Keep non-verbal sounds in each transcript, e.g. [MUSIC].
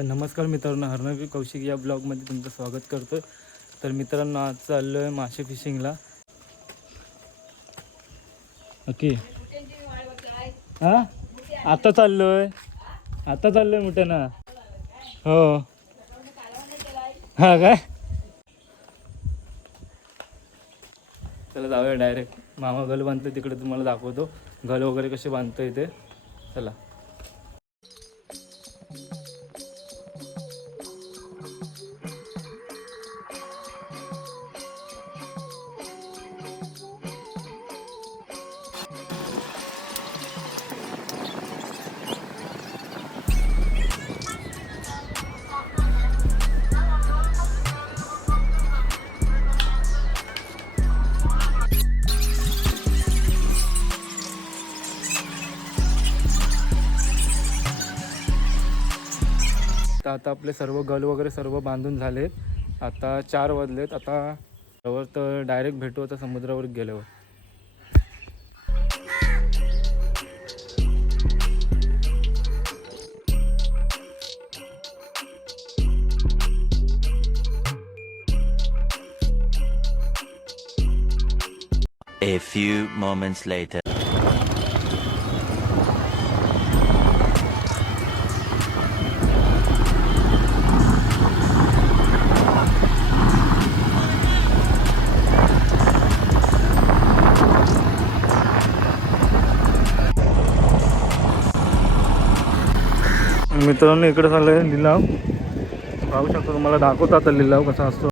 तर नमस्कार मित्रांनो. हरनवी कौशिक या ब्लॉगमध्ये तुमचं स्वागत करतो तर मित्रांनो आज चाललो आहे मासे फिशिंगला. ओके. हा? आता चाललोय. आता आहे मोठ्या ना हो. हा काय? चला जाऊया डायरेक्ट मामा गल बांधतो तिकडे तुम्हाला दाखवतो. गल वगैरे कसे बांधतो इथे चला. आता आता आपले सर्व गल वगैरे सर्व बांधून झालेत. आता चार वाजलेत. आता वर तर डायरेक्ट भेटू आता समुद्रावर गेल्यावर. A few moments later. मित्रांनो इकडे चाललंय लिलाव. पाहू शकतो तुम्हाला दाखवतो आता लिलाव कसा असतो.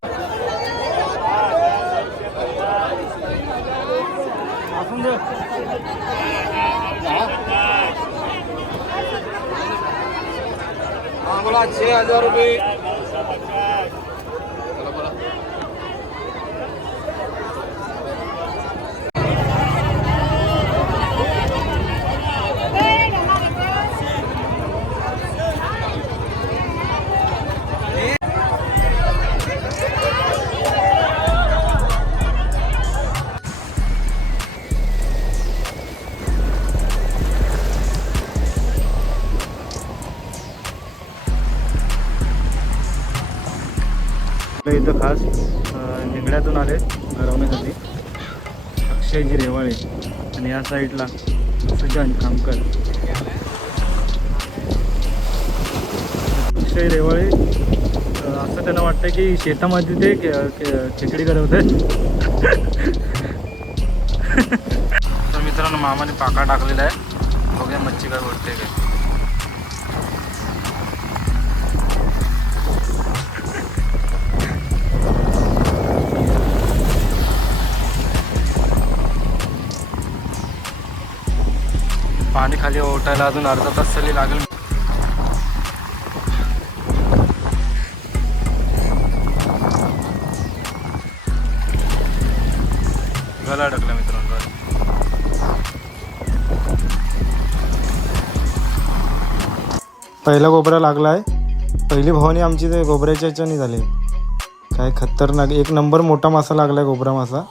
छे हजार रुपये इथं खास निगड्यातून आले भरवण्यासाठी अक्षयजी रेवाळे आणि या साईडला सुजन कामकर. अक्षय रेवाळे असं त्यांना वाटतं की शेतामध्ये ते खेकडी करवत तर मित्रांनो मामाने पाका टाकलेला आहे. बघूया मच्छी काय वाटते काय. खाली ओटायला अजून अर्धा तास तरी लागेल. गला अडकला मित्रांनो. पहिला गोबरा लागला आहे पहिली भवानी आमची ते गोबऱ्याच्या ह्याच्याने झाली. काय खतरनाक. एक नंबर मोठा मासा लागला आहे गोबरा मासा.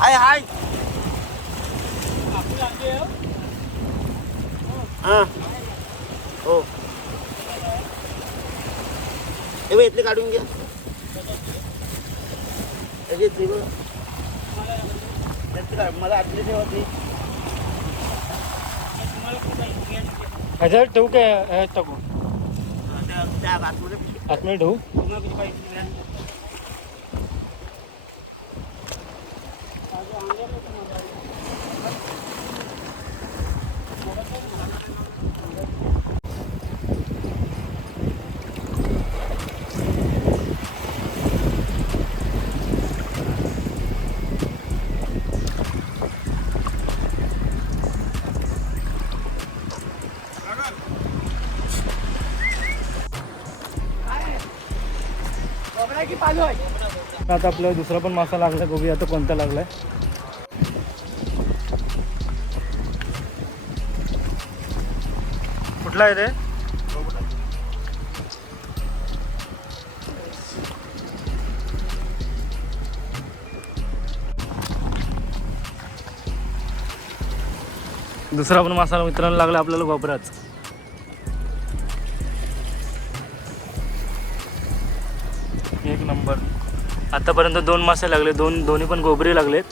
हाय हाय. हा. हो. हे इथले काढून घ्या. हे. मला आतले ठेवा ते. ह्याच्यावर ठेवू काय त्या आतमध्ये आतमध्ये ठेवू? आता आपलं दुसरा पण मासा लागला गोबी आता कोणता लागलाय. कुठला आहे रे? दुसरा पण मासाला मित्रांनो लागला आपल्याला गोबराच आतापर्यंत दोन मासे लागले दोन दोन्ही पण गोबरे लागलेत.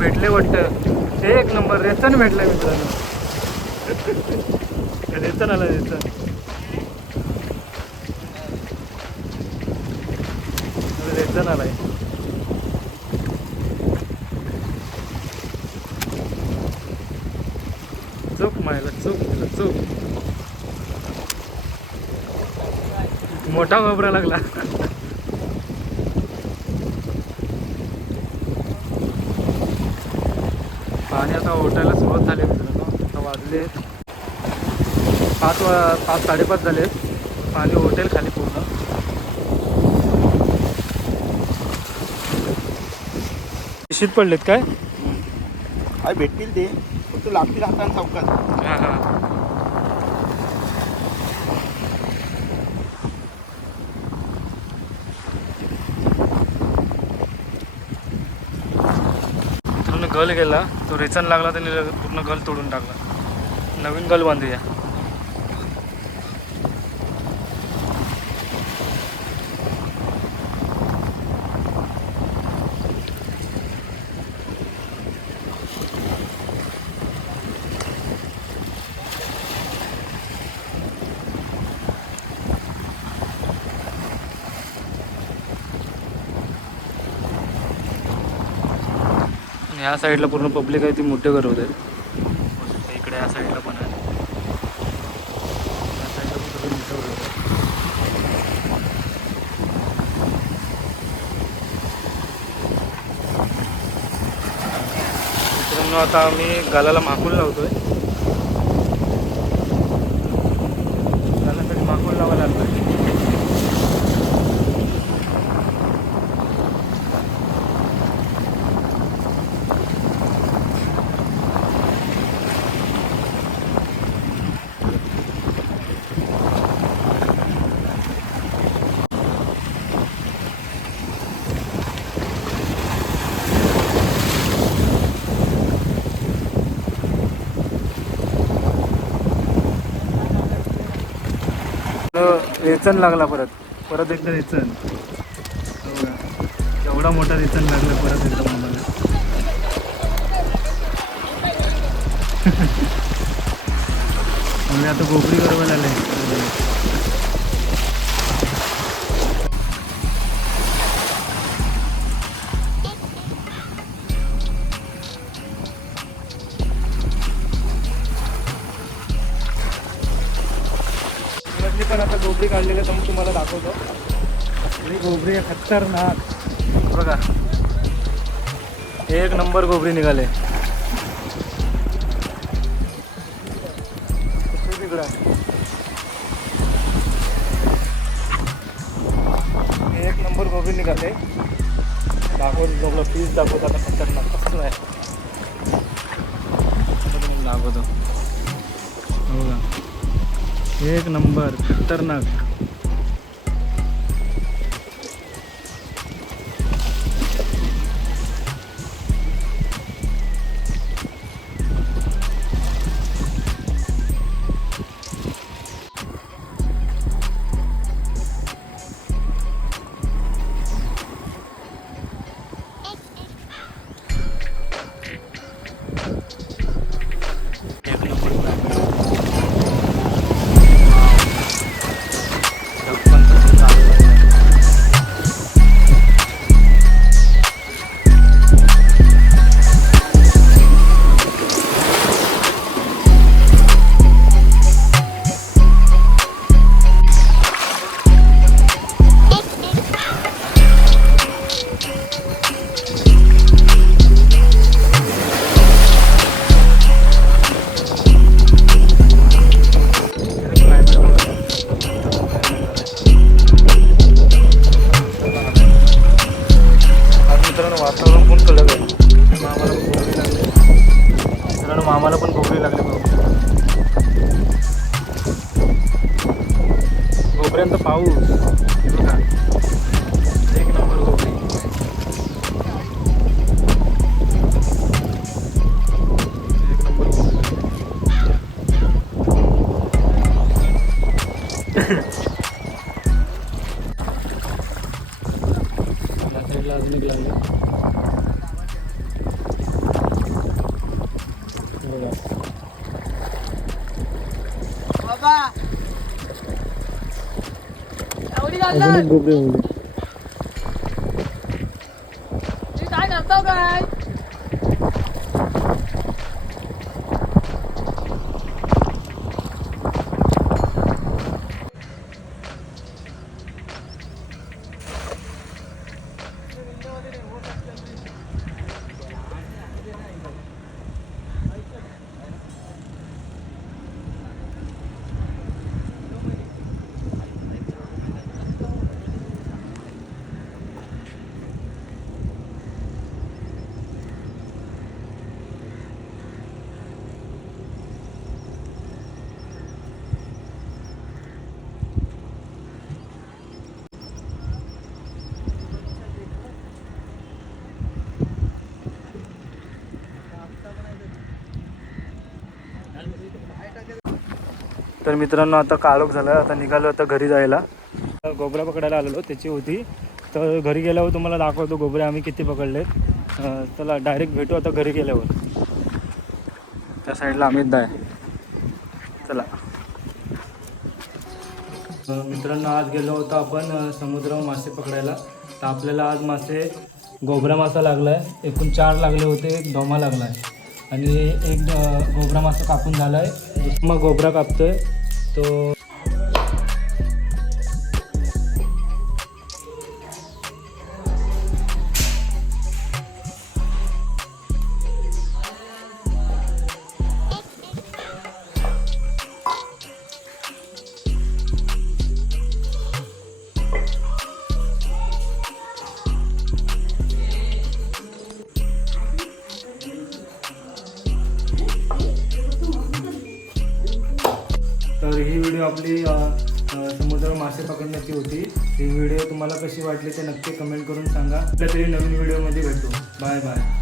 भेटले वाटतं. एक नंबर रेतन भेटलं मित्रांनो. रेतन आला रेतन. रेतन आलाय चूक मायला चूक चूक. मोठा वापरा लागला पाणी आता सुरुवात झाली मित्रांनो वाजले. पाच वा पाच साडेपाच झाले. पाणी ओटेल खाली पूर्ण. शीत पडलेत काय? अरे भेटतील ते. फक्त लागतील हाताने चौकात हां हां मित्रांनो गल गेला तो रेचन लागला त्यांनी पूर्ण गल तोडून टाकला. नवीन गल बांधूया. आणि ह्या साईडला पूर्ण पब्लिक आहे ती मोठे घर होते. इकडे ह्या साईडला पण आहे. या साईडला पण सगळे घर होते. मित्रांनो आता आम्ही गालाला माकूल लावतोय. गालासाठी माकूल लावायला लागतोय रेचन लागला परत. परत एकदा रेचन. एवढा मोठा रेचन लागला परत एकदा मला. [LAUGHS] म्हणजे आता गोबरी बरोबर आले पण आता गोबरी काढलेली मग तुम्हाला दाखवतो. ही गोबरी आहे खतरनाक. बघा. एक नंबर गोबरी निघाले. एक नंबर गोबरी निघाले. दाखवतो जवळ पीस दाखवतो आता खतरनाक कसं आहे. दाखवतो. एक नंबर खतरनाक. अजून एक गोबरे होते काय करतो तर मित्रांनो आता काळोख झाला. आता निघालो आता घरी जायला. गोबरा पकडायला आलेलो त्याची होती. तर घरी गेल्यावर तुम्हाला दाखवतो गोबरे आम्ही किती पकडलेत. अं, चला डायरेक्ट भेटू आता घरी गेल्यावर. त्या साईडला अमित आहे चला. मित्रांनो आज गेलो होतो आपण समुद्रावर मासे पकडायला. तर आपल्याला आज मासे गोबरा मासा लागला आहे एकूण चार लागले होते एक डोमा लागला आहे आणि एक गोबरा मासा कापून झाला आहे मग गोबरा कापतोय. तो आपली समुद्रावर समुद्र मासे पकडण्याची होती. ही व्हिडिओ तुम्हाला कशी वाटली ते नक्की कमेंट करून सांगा. आपल्या तरी नवीन व्हिडिओमध्ये भेटू. Bye bye